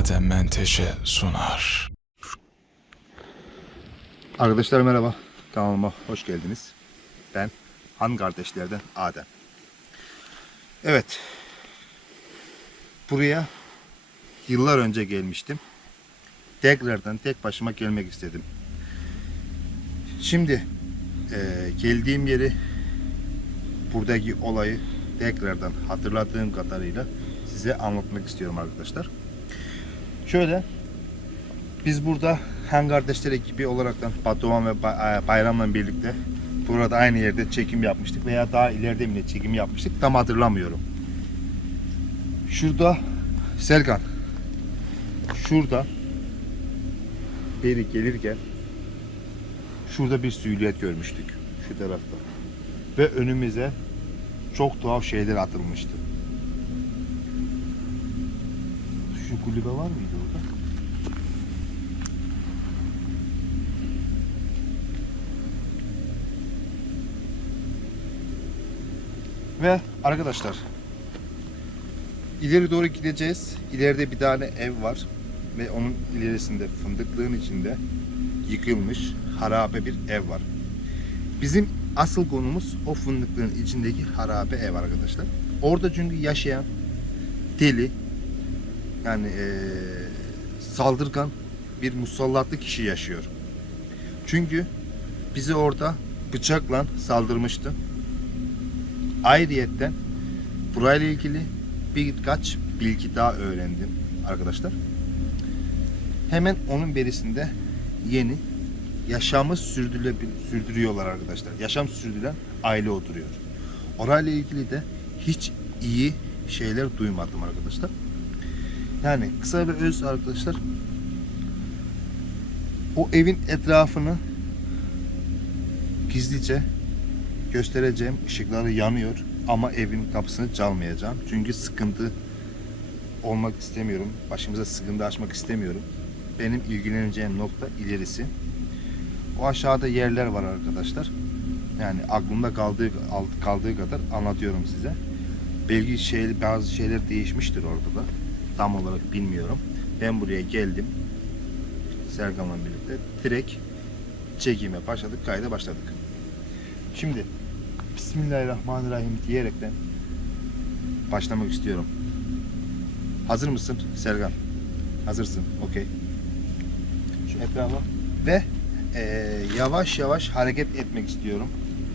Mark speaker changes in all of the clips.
Speaker 1: Adem Menteşe sunar.
Speaker 2: Arkadaşlar merhaba. Kanalıma hoş geldiniz. Ben Han kardeşlerden Adem. Evet. Buraya yıllar önce gelmiştim. Tekrardan tek başıma gelmek istedim. Şimdi eee, geldiğim yeri buradaki olayı tekrardan hatırladığım kadarıyla size anlatmak istiyorum arkadaşlar. Şöyle biz burada Han kardeşler ekibi olaraktan Batuhan ve e, Bayram'la birlikte burada aynı yerde çekim yapmıştık veya daha ileride mi ne çekim yapmıştık tam hatırlamıyorum. Şurada Serkan şurada beri gelirken şurada bir silüet görmüştük şu tarafta ve önümüze çok tuhaf şeyler atılmıştı. Şu kulübe var mıydı Ve arkadaşlar ileri doğru gideceğiz. İleride bir tane ev var ve onun ilerisinde fındıklığın içinde yıkılmış harabe bir ev var. Bizim asıl konumuz o fındıklığın içindeki harabe ev arkadaşlar. Orada çünkü yaşayan deli yani eee, saldırgan bir musallatlı kişi yaşıyor. Çünkü bizi orada bıçakla saldırmıştı. Ayrıyetten burayla ilgili birkaç bilgi daha öğrendim arkadaşlar. Hemen onun berisinde yeni yaşamı sürdürüyorlar arkadaşlar. Yaşam sürdüren aile oturuyor. Orayla ilgili de hiç iyi şeyler duymadım arkadaşlar. Yani kısa ve öz arkadaşlar o evin etrafını gizlice göstereceğim. Işıkları yanıyor ama evin kapısını çalmayacağım. Çünkü sıkıntı olmak istemiyorum. Başımıza sıkıntı açmak istemiyorum. Benim ilgileneceğim nokta ilerisi. O aşağıda yerler var arkadaşlar. Yani aklımda kaldığı kaldığı kadar anlatıyorum size. Belki şey, bazı şeyler değişmiştir orada da. Tam olarak bilmiyorum. Ben buraya geldim. Serkan'la birlikte direkt çekime başladık, kayda başladık. Şimdi Bismillahirrahmanirrahim diyerekten başlamak istiyorum. Hazır mısın Serkan? Hazırsın. Okey. Şu etrafa ve eee, yavaş yavaş hareket etmek istiyorum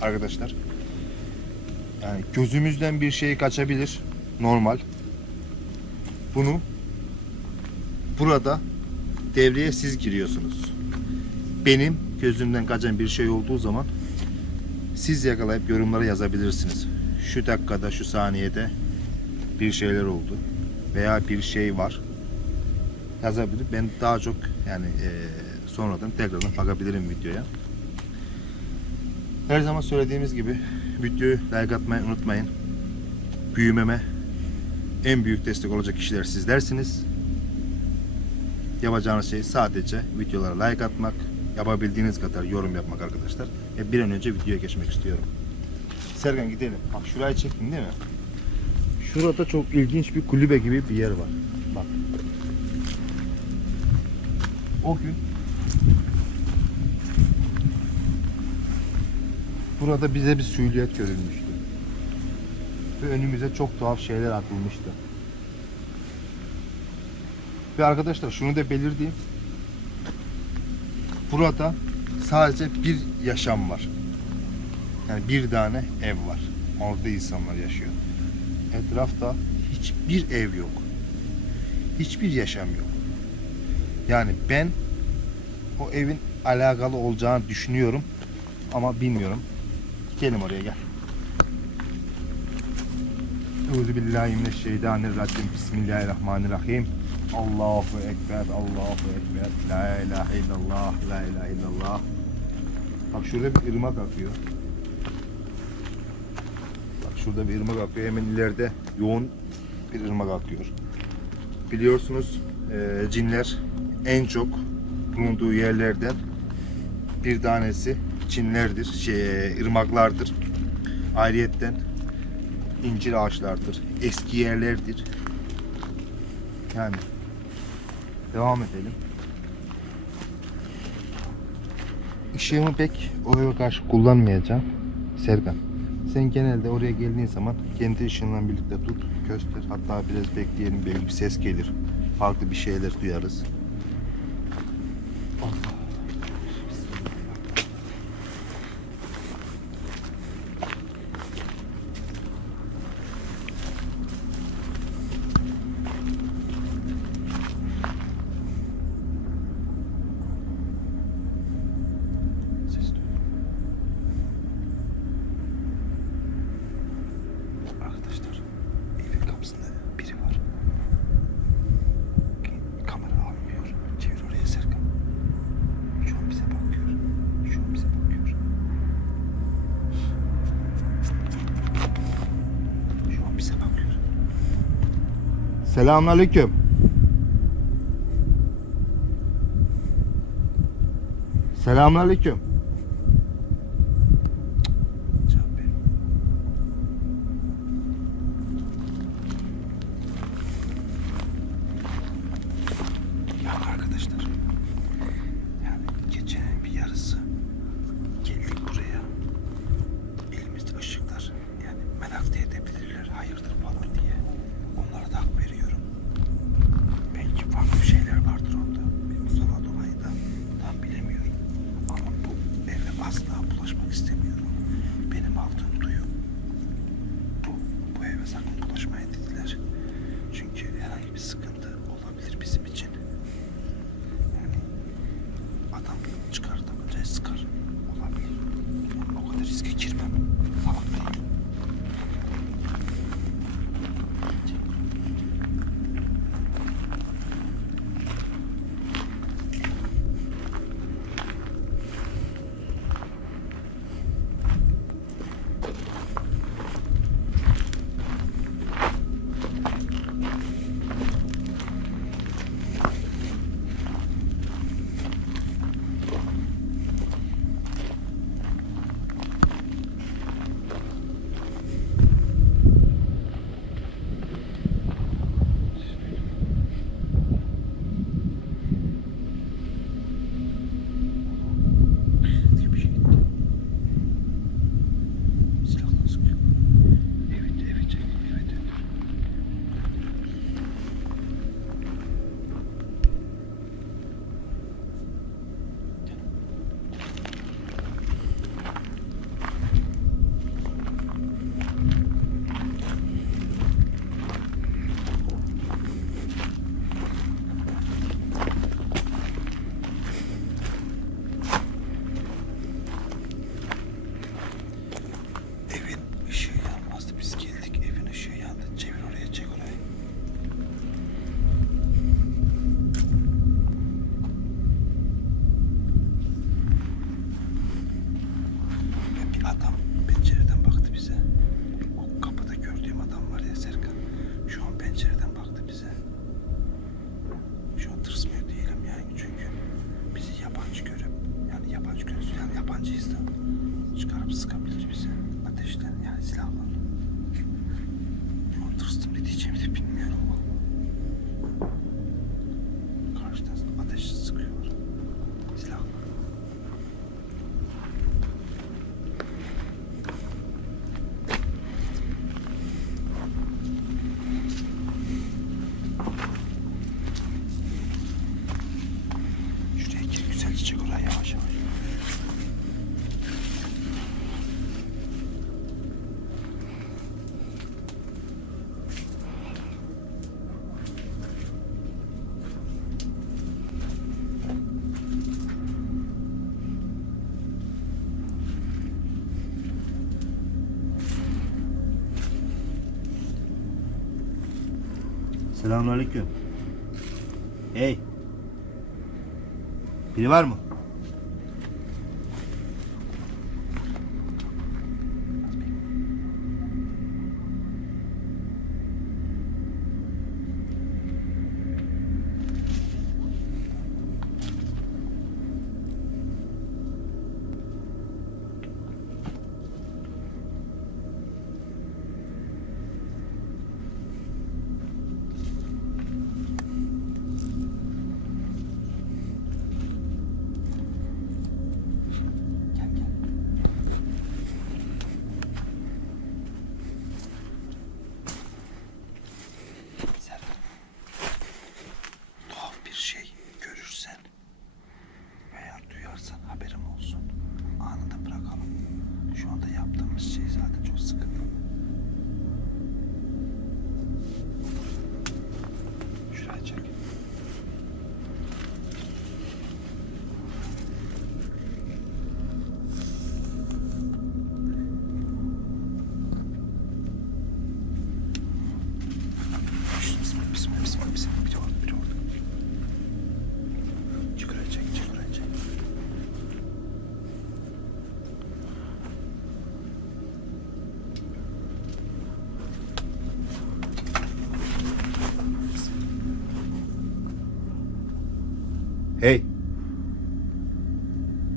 Speaker 2: arkadaşlar. Yani gözümüzden bir şey kaçabilir. Normal. Bunu burada devreye siz giriyorsunuz. Benim gözümden kaçan bir şey olduğu zaman siz yakalayıp yorumlara yazabilirsiniz. Şu dakikada, şu saniyede bir şeyler oldu veya bir şey var yazabilir. Ben daha çok yani eee, sonradan tekrardan bakabilirim videoya. Her zaman söylediğimiz gibi videoyu like atmayı unutmayın. Büyümeme en büyük destek olacak kişiler sizlersiniz. Yapacağınız şey sadece videolara like atmak, yapabildiğiniz kadar yorum yapmak arkadaşlar. Ve bir an önce videoya geçmek istiyorum. Serkan gidelim. Bak şurayı çektin değil mi? Şurada çok ilginç bir kulübe gibi bir yer var. Bak. O gün burada bize bir süliyet görülmüştü. Ve önümüze çok tuhaf şeyler atılmıştı. Ve arkadaşlar şunu da belirteyim. Burada sadece bir yaşam var. Yani bir tane ev var. Orada insanlar yaşıyor. Etrafta hiçbir ev yok. Hiçbir yaşam yok. Yani ben o evin alakalı olacağını düşünüyorum ama bilmiyorum. Gelin oraya gel. Euzubillahimineşşeytanirracim. Bismillahirrahmanirrahim. Allahu Ekber, Allahu Ekber. La ilahe illallah, la ilahe illallah. Bak şurada bir ırmak akıyor. Bak şurada bir ırmak akıyor. Hemen ileride yoğun bir ırmak akıyor. Biliyorsunuz eee, cinler en çok bulunduğu yerlerden bir tanesi Çinlerdir, şey, ırmaklardır. Ayrıyetten incir ağaçlardır, eski yerlerdir. Yani Devam edelim. Işığımı pek oraya karşı kullanmayacağım. Serkan. Sen genelde oraya geldiğin zaman kendi ışığından birlikte tut, göster. Hatta biraz bekleyelim belki bir ses gelir. Farklı bir şeyler duyarız. Allah. Selamünaleyküm. Selamünaleyküm. Selamünaleyküm. Hey. Biri var mı?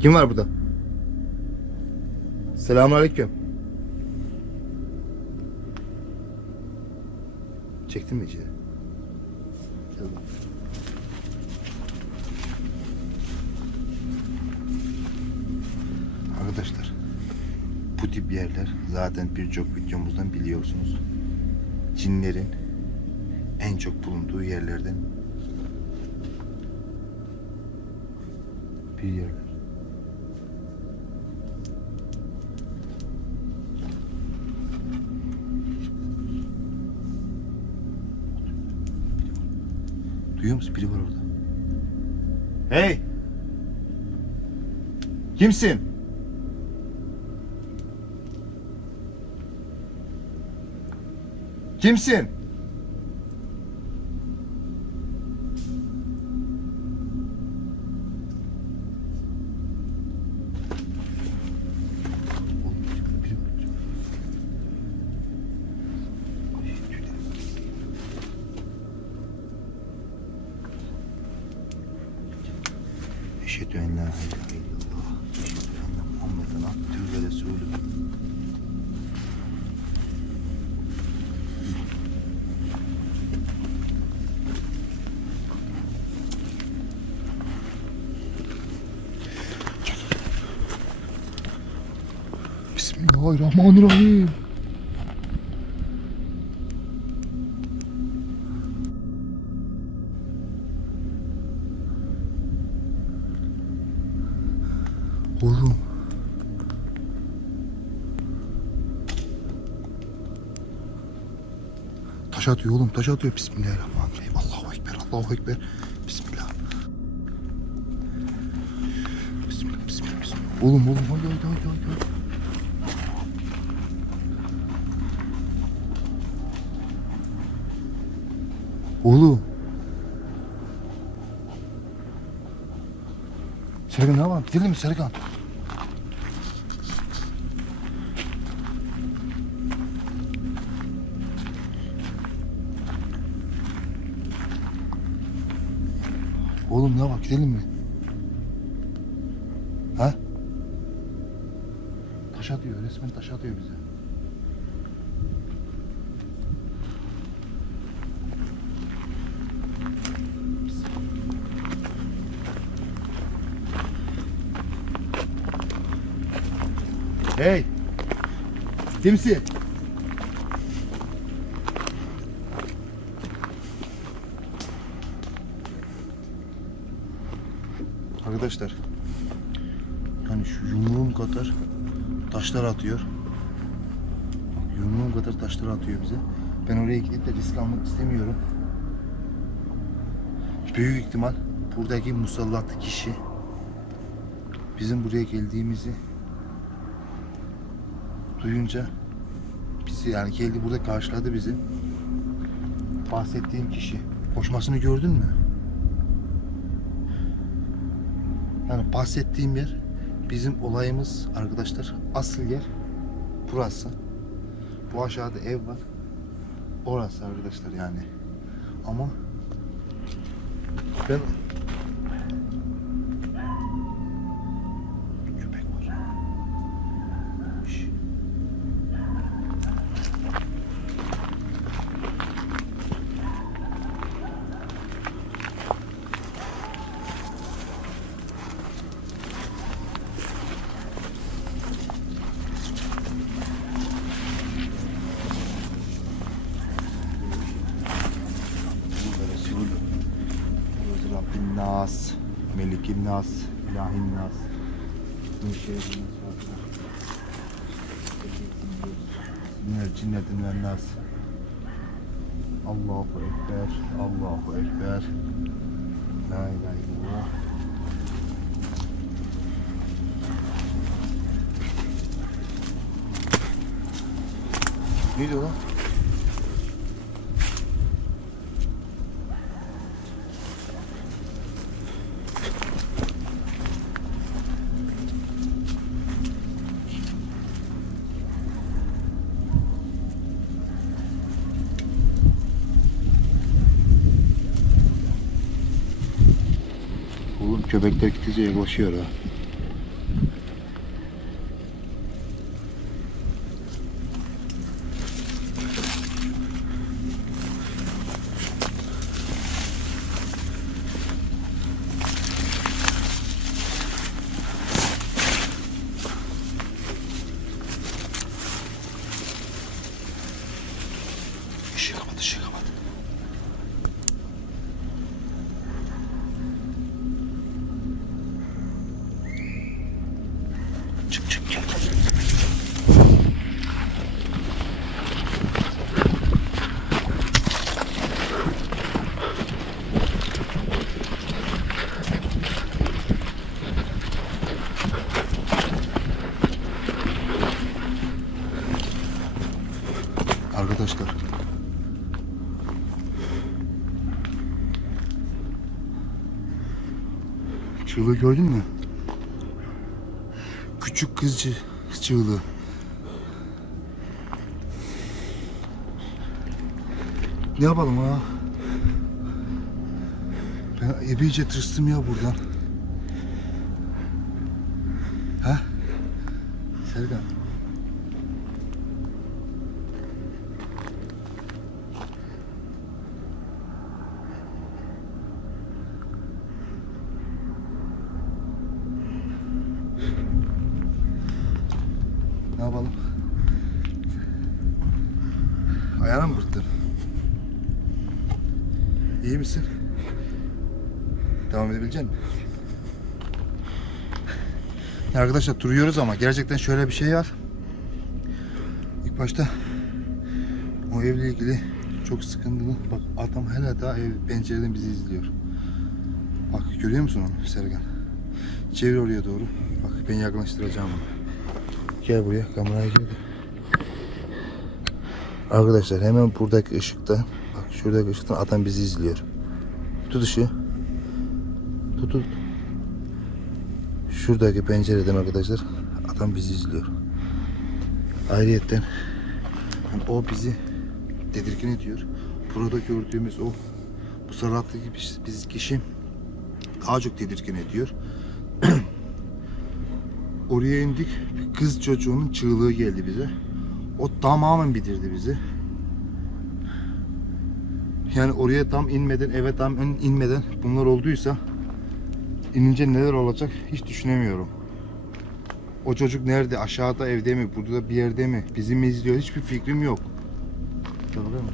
Speaker 2: Kim var burada? Selamünaleyküm. Çektin mi içeri? Arkadaşlar bu tip yerler zaten birçok videomuzdan biliyorsunuz. Cinlerin en çok bulunduğu yerlerden bir yerler. Musun? Biri var orada. Hey! Kimsin? Kimsin? Bismillahirrahmanirrahim. Oğlum. Taş atıyor oğlum taş atıyor. Bismillahirrahmanirrahim. Allahu Ekber Allahu Ekber. Bismillah. Bismillah bismillah bismillah. Oğlum oğlum haydi haydi haydi haydi. haydi. Oğlum. Serkan ne var? Gidelim mi Serkan? Oğlum ne var? Gidelim mi? Ha? Taş atıyor. Resmen taş atıyor bize. Hey! Kimsin? Arkadaşlar yani şu yumruğum kadar taşlar atıyor. Yumruğum kadar taşlar atıyor bize. Ben oraya gidip de risk almak istemiyorum. Büyük ihtimal buradaki musallat kişi bizim buraya geldiğimizi duyunca bizi yani geldi burada karşıladı bizi. Bahsettiğim kişi. Koşmasını gördün mü? Yani bahsettiğim yer bizim olayımız arkadaşlar asıl yer burası. Bu aşağıda ev var. Orası arkadaşlar yani. Ama ben Nas, İlahin Nas. Minel cinnetin ve nas. Allahu Ekber, Allahu Ekber. La ilahe illallah. Ne diyor lan? Oğlum köpekler gittikçe yaklaşıyor ha. Işığı kapat, ışığı kapat. Çık çık gel. Arkadaşlar Çığlığı gördün mü? Küçük kız çı- çığlığı. Ne yapalım ha? Ben epeyce tırstım ya buradan. Ha? Serkan. Ne yapalım? Ayağına mı vurdun? İyi misin? Devam edebilecek misin? Ya Arkadaşlar duruyoruz ama gerçekten şöyle bir şey var. İlk başta o evle ilgili çok sıkıntılı. Bak adam hala daha ev pencereden bizi izliyor. Bak görüyor musun onu Sergen? Çevir oraya doğru. Bak ben yaklaştıracağım onu. Gel buraya kameraya gel. Arkadaşlar hemen buradaki ışıkta bak şuradaki ışıktan adam bizi izliyor. Tut ışığı. Tut tut. Şuradaki pencereden arkadaşlar adam bizi izliyor. Ayrıyetten yani o bizi tedirgin ediyor. Burada gördüğümüz o bu sarraftaki biz kişi daha çok tedirgin ediyor. Oraya indik. Bir kız çocuğunun çığlığı geldi bize. O tamamen bitirdi bizi. Yani oraya tam inmeden, eve tam inmeden bunlar olduysa inince neler olacak hiç düşünemiyorum. O çocuk nerede? Aşağıda evde mi? Burada bir yerde mi? Bizi mi izliyor? Hiçbir fikrim yok. Gel bakalım.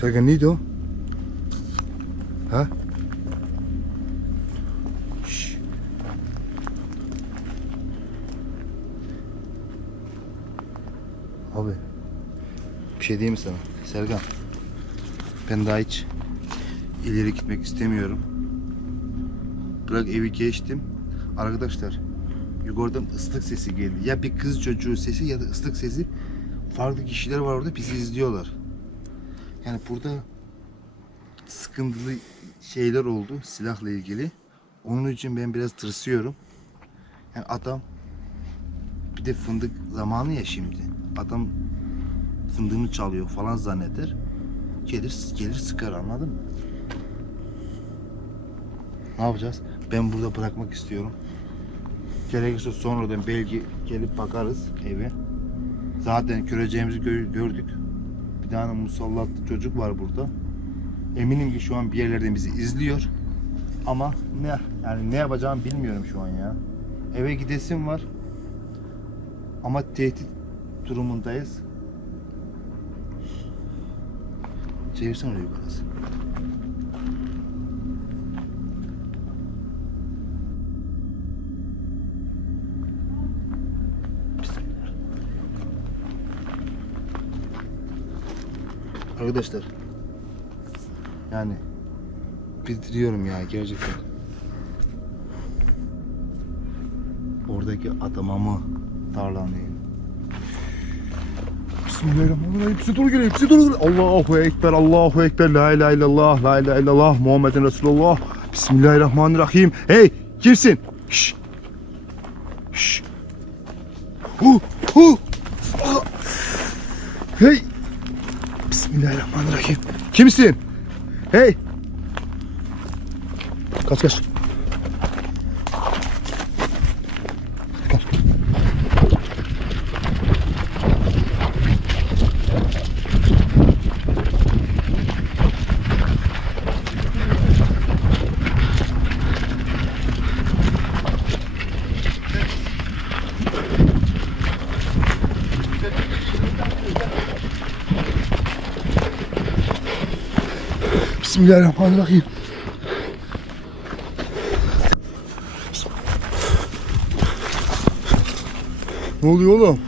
Speaker 2: Sergen neydi o? Ha? Şşş. Abi. Bir şey diyeyim mi sana? Serkan. Ben daha hiç ileri gitmek istemiyorum. Bırak evi geçtim. Arkadaşlar yukarıdan ıslık sesi geldi. Ya bir kız çocuğu sesi ya da ıslık sesi. Farklı kişiler var orada bizi izliyorlar. Yani burada sıkıntılı şeyler oldu silahla ilgili. Onun için ben biraz tırsıyorum. Yani adam bir de fındık zamanı ya şimdi. Adam fındığını çalıyor falan zanneder. Gelir gelir sıkar anladın mı? Ne yapacağız? Ben burada bırakmak istiyorum. Gerekirse sonradan belki gelip bakarız eve. Zaten göreceğimizi gö- gördük. Bir tane musallatlı çocuk var burada. Eminim ki şu an bir yerlerden bizi izliyor. Ama ne yani ne yapacağımı bilmiyorum şu an ya. Eve gidesim var. Ama tehdit durumundayız. Çevirsen orayı biraz. Arkadaşlar. Yani bildiriyorum ya gerçekten. Oradaki adama mı darlanayım? Bismillahirrahmanirrahim. Hepsi doğru geliyor. Hepsi geliyor. Allahu Ekber. Allahu Ekber. La ilahe illallah. La ilahe illallah. Muhammeden Resulullah. Bismillahirrahmanirrahim. Hey kimsin? Şşş. Şşş. Hu. Hu. Ah. Hey. Bismillahirrahmanirrahim. Kimsin? Hey. Kaç kaç. Bismillahirrahmanirrahim. Ne oluyor oğlum?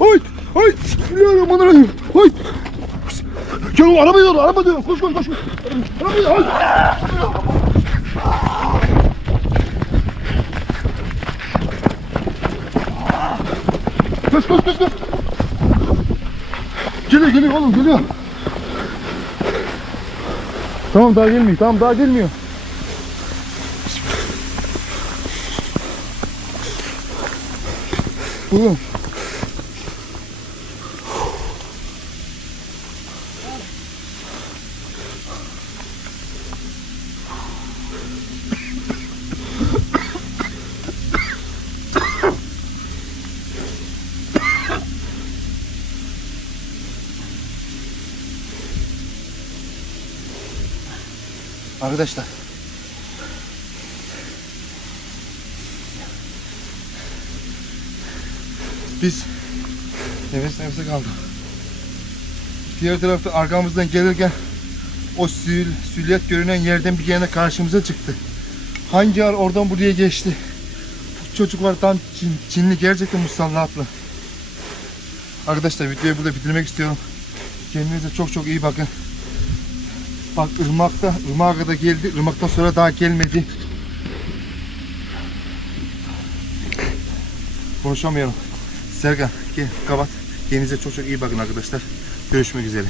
Speaker 2: Ay! Ay! Bismillahirrahmanirrahim. Ay! Gel oğlum araba diyor, araba diyor. Koş koş koş. Araba diyor. Ay! Koş koş koş koş. Geliyor geliyor oğlum geliyor. Tamam daha gelmiyor. Tamam daha gelmiyor. Oğlum. Arkadaşlar. Biz nefes nefese kaldık. Diğer tarafta arkamızdan gelirken o sül, süliyet görünen yerden bir yere karşımıza çıktı. Hangi ar oradan buraya geçti? Bu çocuklar tam Çin, Çinli gerçekten musallatlı. Arkadaşlar videoyu burada bitirmek istiyorum. Kendinize çok çok iyi bakın. Bak ırmakta, ırmağa kadar geldi. Irmaktan sonra daha gelmedi. Konuşamıyorum. Serkan gel kapat. Kendinize çok çok iyi bakın arkadaşlar. Görüşmek üzere.